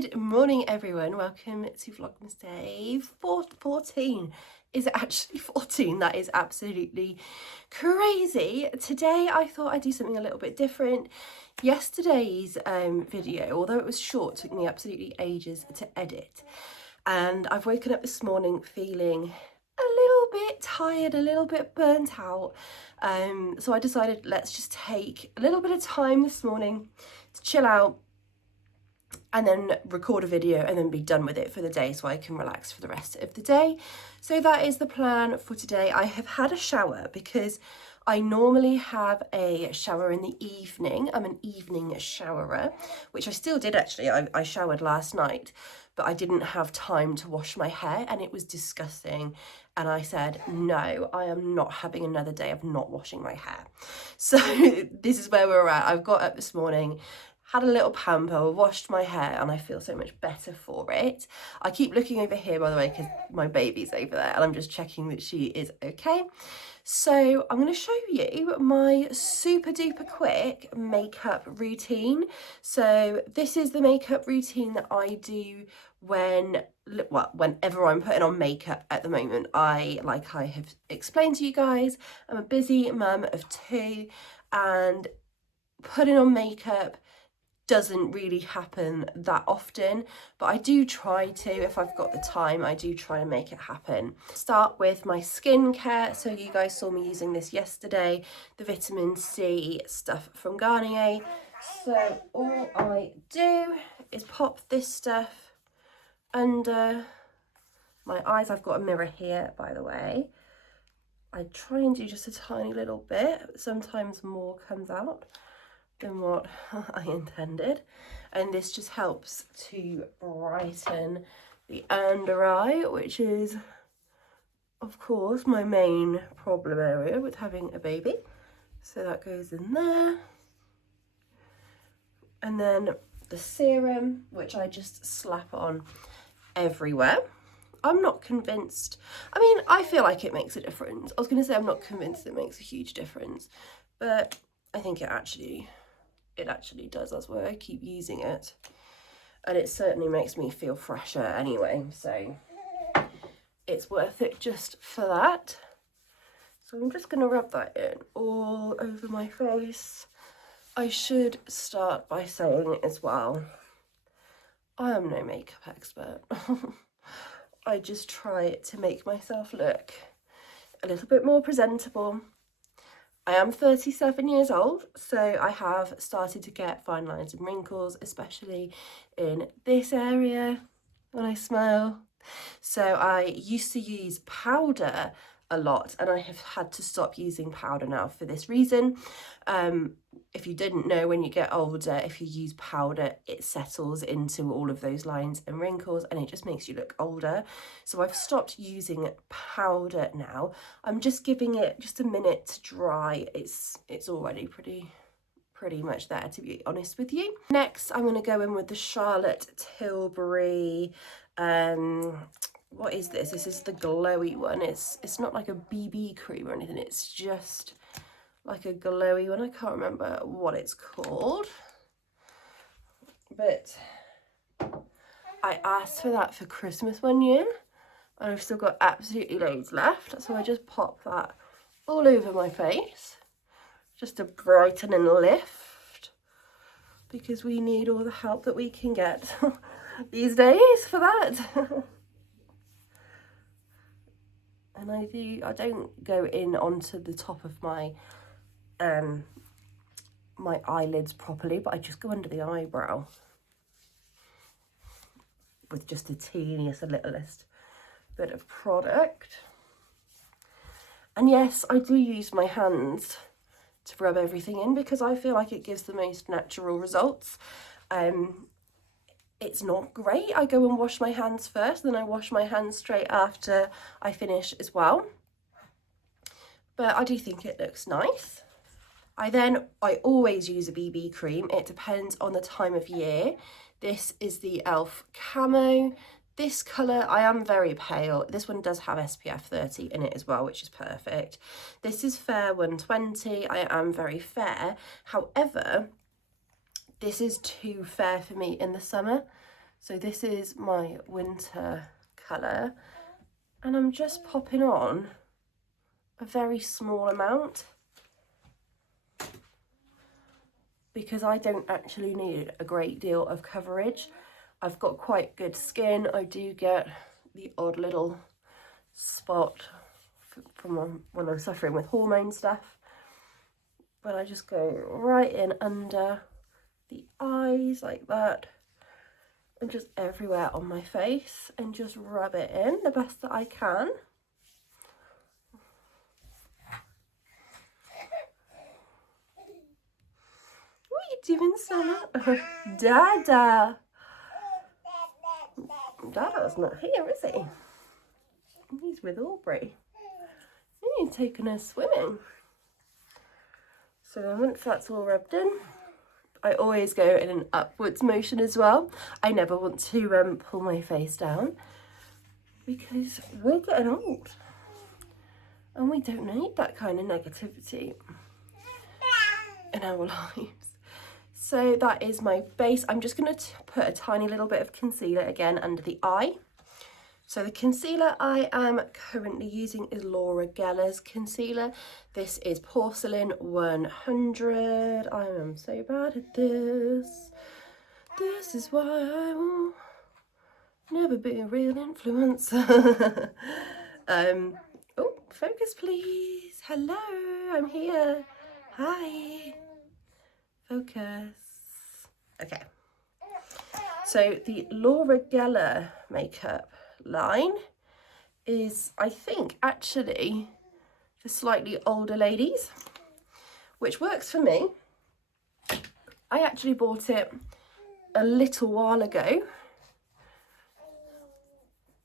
Good morning everyone, welcome to Vlogmas day 14. Is it actually 14? That is absolutely crazy. Today I thought I'd do something a little bit different. Yesterday's video, although it was short, took me absolutely ages to edit. And I've woken up this morning feeling a little bit tired, a little bit burnt out. So I decided let's just take a little bit of time this morning to chill out and then record a video and then be done with it for the day so I can relax for the rest of the day. So that is the plan for today. I have had a shower because I normally have a shower in the evening. I'm an evening showerer, which I still did actually. I showered last night, but I didn't have time to wash my hair and it was disgusting. And I said, no, I am not having another day of not washing my hair. So this is where we're at. I've got up this morning, had a little pamper, washed my hair, and I feel so much better for it. I keep looking over here, by the way, because my baby's over there, and I'm just checking that she is okay. So I'm going to show you my super duper quick makeup routine. So this is the makeup routine that I do whenever I'm putting on makeup at the moment. Like I have explained to you guys, I'm a busy mum of 2, and putting on makeup doesn't really happen that often, but I do try to. If I've got the time, I do try to make it happen. Start with my skincare. So you guys saw me using this yesterday, the vitamin C stuff from Garnier. So all I do is pop this stuff under my eyes. I've got a mirror here, by the way. I try and do just a tiny little bit. Sometimes more comes out than what I intended, and this just helps to brighten the under eye, which is of course my main problem area with having a baby. So that goes in there, and then the serum, which I just slap on everywhere. I'm not convinced. I mean, I feel like it makes a difference. I was going to say I'm not convinced it makes a huge difference, but I think it actually does. That's why I keep using it, and it certainly makes me feel fresher anyway, so it's worth it just for that. So I'm just going to rub that in all over my face. I should start by saying as well, I am no makeup expert. I just try to make myself look a little bit more presentable. I am 37 years old, so I have started to get fine lines and wrinkles, especially in this area when I smile. So I used to use powder a lot, and I have had to stop using powder now for this reason. If you didn't know, when you get older, if you use powder, it settles into all of those lines and wrinkles, and it just makes you look older. So I've stopped using powder now. I'm just giving it just a minute to dry. It's already pretty much there, to be honest with you. Next, I'm going to go in with the Charlotte Tilbury what is this? This is the glowy one. It's not like a BB cream or anything. It's just like a glowy one. I can't remember what it's called, but I asked for that for Christmas one year, and I've still got absolutely loads left. So I just pop that all over my face just to brighten and lift, because we need all the help that we can get these days for that. And I don't go in onto the top of my my eyelids properly, but I just go under the eyebrow with just the teeniest, littlest bit of product. And yes, I do use my hands to rub everything in because I feel like it gives the most natural results. It's not great. I go and wash my hands first, then I wash my hands straight after I finish as well. But I do think it looks nice. I always use a BB cream. It depends on the time of year. This is the e.l.f. Camo. This colour, I am very pale. This one does have SPF 30 in it as well, which is perfect. This is Fair 120. I am very fair. However, this is too fair for me in the summer. So this is my winter colour, and I'm just popping on a very small amount because I don't actually need a great deal of coverage. I've got quite good skin. I do get the odd little spot from when I'm suffering with hormone stuff, but I just go right in under the eyes like that, and just everywhere on my face, and just rub it in the best that I can. What are you doing, Sana? Dada! Dada's not here, is he? He's with Aubrey. He's taking her swimming. So then once that's all rubbed in, I always go in an upwards motion as well. I never want to pull my face down because we're getting old and we don't need that kind of negativity in our lives. So that is my base. I'm just going to put a tiny little bit of concealer again under the eye. So the concealer I am currently using is Laura Geller's concealer. This is Porcelain 100. I am so bad at this. This is why I will never be a real influencer. Oh, focus please. Hello, I'm here. Hi. Focus. Okay. So the Laura Geller makeup line is, I think, actually for slightly older ladies, which works for me. I actually bought it a little while ago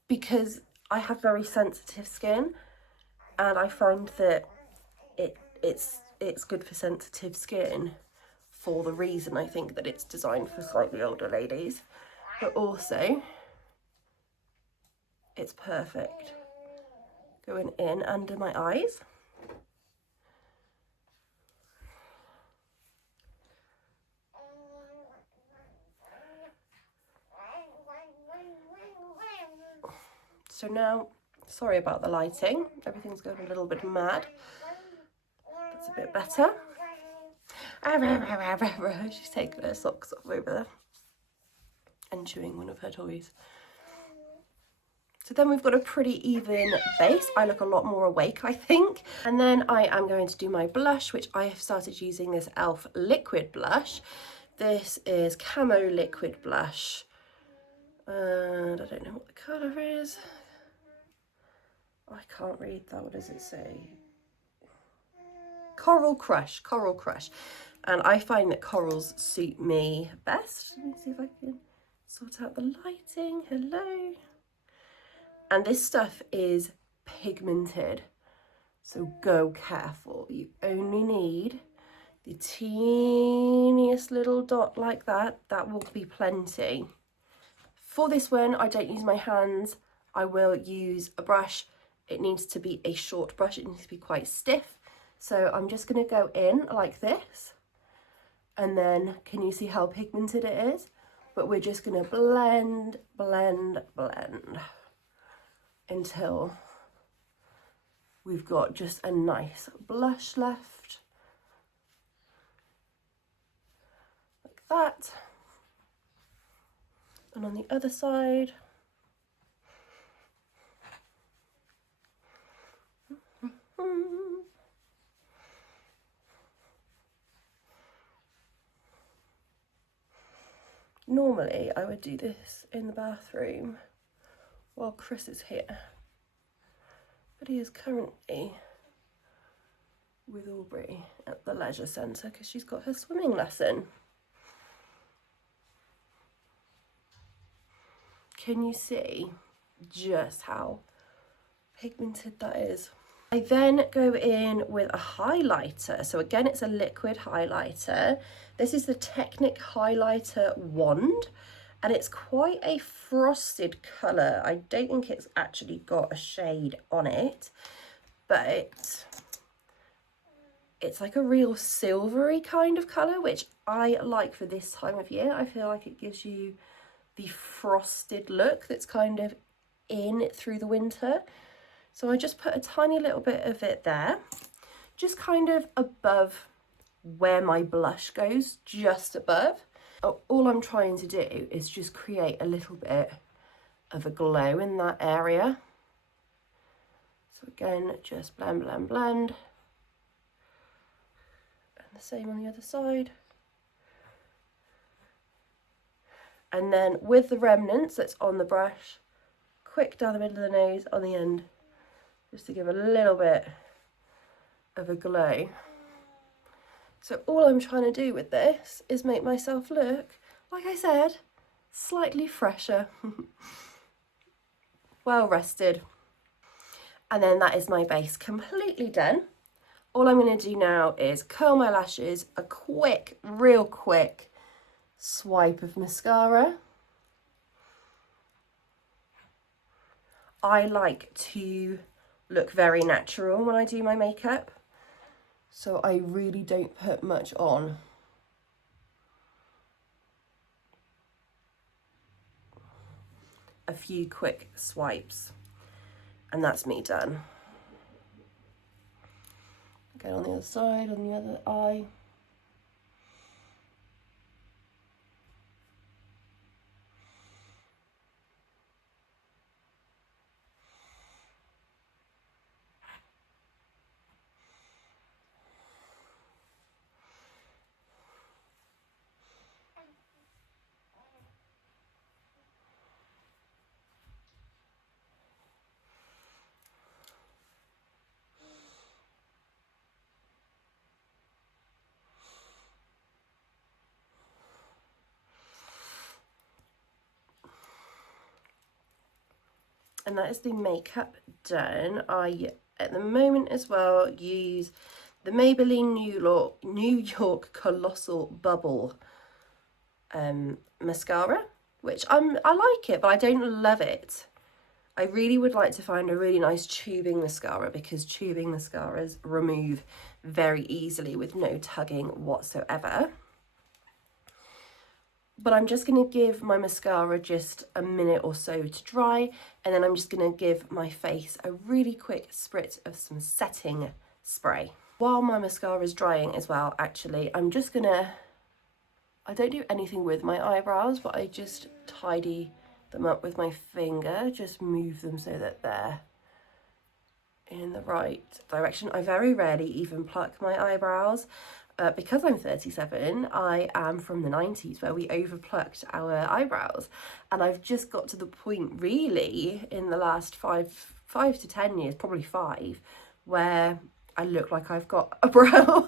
because I have very sensitive skin, and I find that it's good for sensitive skin for the reason I think that it's designed for slightly older ladies, but also it's perfect going in under my eyes. So now, sorry about the lighting, everything's going a little bit mad. That's a bit better. She's taking her socks off over there and chewing one of her toys. So then we've got a pretty even base. I look a lot more awake, I think. And then I am going to do my blush, which I have started using this e.l.f. liquid blush. This is Camo Liquid Blush. And I don't know what the colour is. I can't read that. What does it say? Coral Crush. Coral Crush. And I find that corals suit me best. Let me see if I can sort out the lighting. Hello. And this stuff is pigmented, so go careful. You only need the teeniest little dot like that. That will be plenty. For this one, I don't use my hands. I will use a brush. It needs to be a short brush. It needs to be quite stiff. So I'm just going to go in like this. And then, can you see how pigmented it is? But we're just going to blend, blend, blend until we've got just a nice blush left, like that. And on the other side, normally I would do this in the bathroom while Chris is here, but he is currently with Aubrey at the leisure centre because she's got her swimming lesson. Can you see just how pigmented that is? I then go in with a highlighter. So again, it's a liquid highlighter. This is the Technic Highlighter Wand, and it's quite a frosted colour. I don't think it's actually got a shade on it, but it's like a real silvery kind of colour, which I like for this time of year. I feel like it gives you the frosted look that's kind of in through the winter. So I just put a tiny little bit of it there, just kind of above where my blush goes, just above. All I'm trying to do is just create a little bit of a glow in that area. So again, just blend, blend, blend. And the same on the other side. And then with the remnants that's on the brush, quick down the middle of the nose on the end, just to give a little bit of a glow. So all I'm trying to do with this is make myself look, like I said, slightly fresher, well rested. And then that is my base completely done. All I'm going to do now is curl my lashes, a quick, real quick swipe of mascara. I like to look very natural when I do my makeup, so I really don't put much on. A few quick swipes and that's me done. Again on the other side, on the other eye. And that is the makeup done. I, at the moment as well, use the Maybelline New York Colossal Bubble mascara, which I like it, but I don't love it. I really would like to find a really nice tubing mascara, because tubing mascaras remove very easily with no tugging whatsoever. But I'm just going to give my mascara just a minute or so to dry, and then I'm just going to give my face a really quick spritz of some setting spray. While my mascara is drying as well, actually, I'm just going to, I don't do anything with my eyebrows, but I just tidy them up with my finger, just move them so that they're in the right direction. I very rarely even pluck my eyebrows. Because I'm 37, I am from the 90s where we overplucked our eyebrows, and I've just got to the point really in the last five to 10 years, probably 5, where I look like I've got a brow,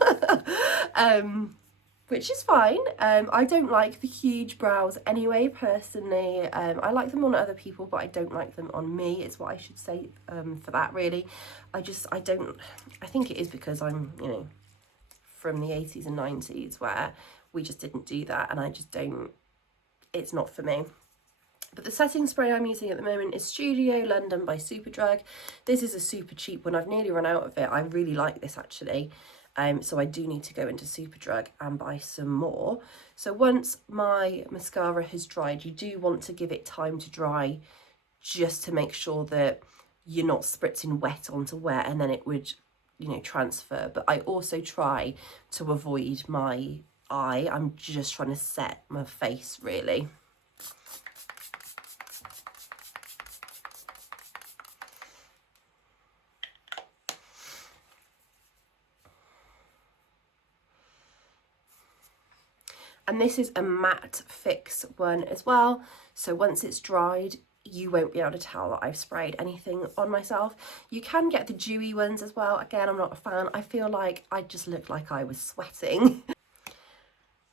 which is fine. I don't like the huge brows anyway, personally. I like them on other people, but I don't like them on me, is what I should say for that, really. I think it is because I'm, you know, from the 80s and 90s where we just didn't do that, and I just don't, it's not for me. But the setting spray I'm using at the moment is Studio London by Superdrug. This is a super cheap one. I've nearly run out of it. I really like this actually. So I do need to go into Superdrug and buy some more. So once my mascara has dried, you do want to give it time to dry, just to make sure that you're not spritzing wet onto wet, and then it would, you know, transfer. But I also try to avoid my eye. I'm just trying to set my face really. And this is a matte fix one as well, so once it's dried you won't be able to tell that I've sprayed anything on myself. You can get the dewy ones as well. Again, I'm not a fan. I feel like I just looked like I was sweating.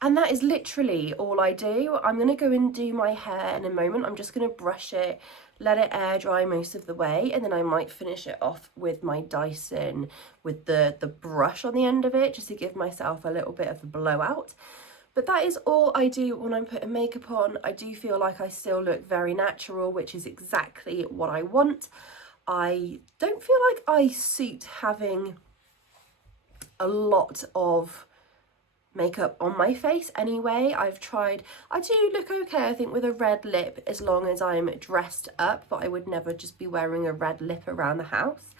And that is literally all I do. I'm going to go and do my hair in a moment. I'm just going to brush it, let it air dry most of the way, and then I might finish it off with my Dyson with the brush on the end of it, just to give myself a little bit of a blowout. But that is all I do when I'm putting makeup on. I do feel like I still look very natural, which is exactly what I want. I don't feel like I suit having a lot of makeup on my face anyway. I do look okay, I think, with a red lip as long as I'm dressed up, but I would never just be wearing a red lip around the house.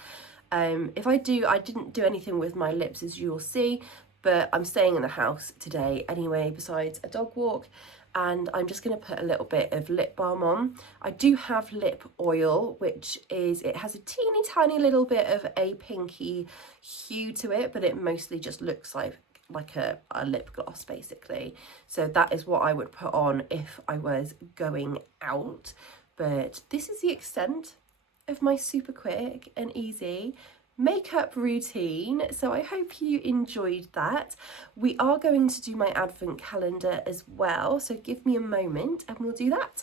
If I didn't do anything with my lips, as you'll see, but I'm staying in the house today anyway, besides a dog walk, and I'm just going to put a little bit of lip balm on. I do have lip oil, which it has a teeny tiny little bit of a pinky hue to it, but it mostly just looks like a lip gloss basically. So that is what I would put on if I was going out. But this is the extent of my super quick and easy makeup routine, so I hope you enjoyed that. We are going to do my advent calendar as well, so give me a moment and we'll do that.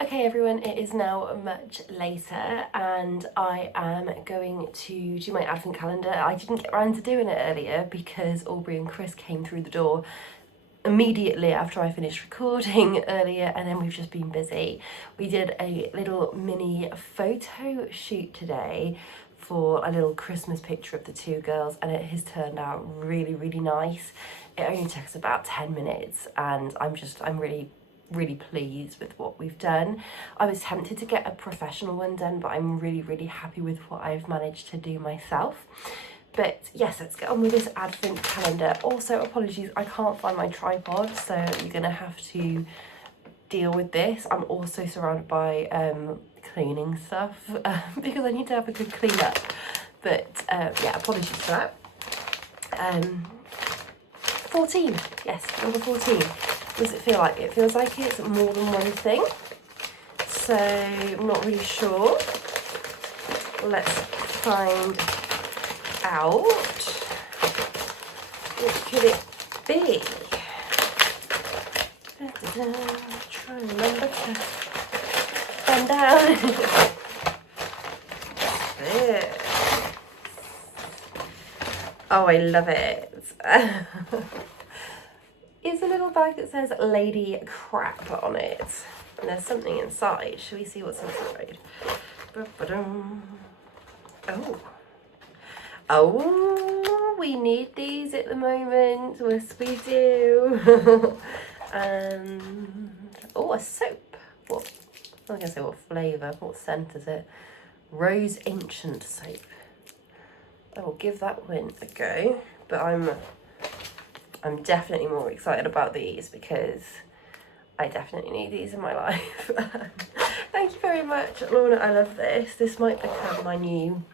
Okay everyone, it is now much later and I am going to do my advent calendar. I didn't get around to doing it earlier because Aubrey and Chris came through the door immediately after I finished recording earlier, and then we've just been busy. We did a little mini photo shoot today for a little Christmas picture of the two girls, and it has turned out really, really nice. It only took us about 10 minutes and I'm really pleased with what we've done. I was tempted to get a professional one done, but I'm really happy with what I've managed to do myself. But yes, let's get on with this advent calendar. Also, apologies, I can't find my tripod, so you're gonna have to deal with this. I'm also surrounded by cleaning stuff because I need to have a good clean up. But yeah, apologies for that. 14, yes, number 14. What does it feel like? It feels like it's more than one thing. So I'm not really sure. Let's find out. What could it be? Try and remember to bend down. Oh, I love it. It's a little bag that says Lady Crap on it. And there's something inside. Shall we see what's inside? Oh. Oh, we need these at the moment. Yes, we do. Oh, a soap. What? I was going to say what flavour. What scent is it? Rose Ancient soap. I will give that one a go. But I'm definitely more excited about these because I definitely need these in my life. Thank you very much, Lorna. I love this. This might become my new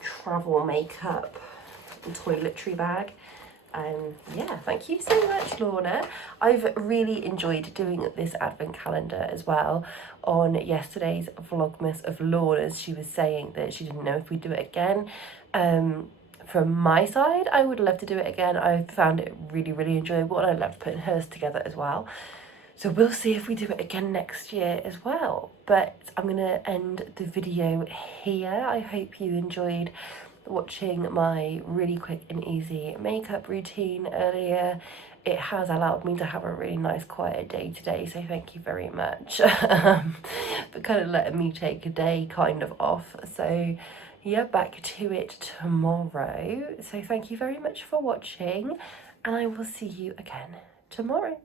travel makeup and toiletry bag. Yeah, thank you so much, Lorna. I've really enjoyed doing this advent calendar as well. On yesterday's Vlogmas of Lorna's, she was saying that she didn't know if we'd do it again. From my side, I would love to do it again. I found it really enjoyable, and I loved putting hers together as well. So we'll see if we do it again next year as well. But I'm going to end the video here. I hope you enjoyed watching my really quick and easy makeup routine earlier. It has allowed me to have a really nice quiet day today, so thank you very much for kind of letting me take a day kind of off. So yeah, back to it tomorrow. So thank you very much for watching, and I will see you again tomorrow.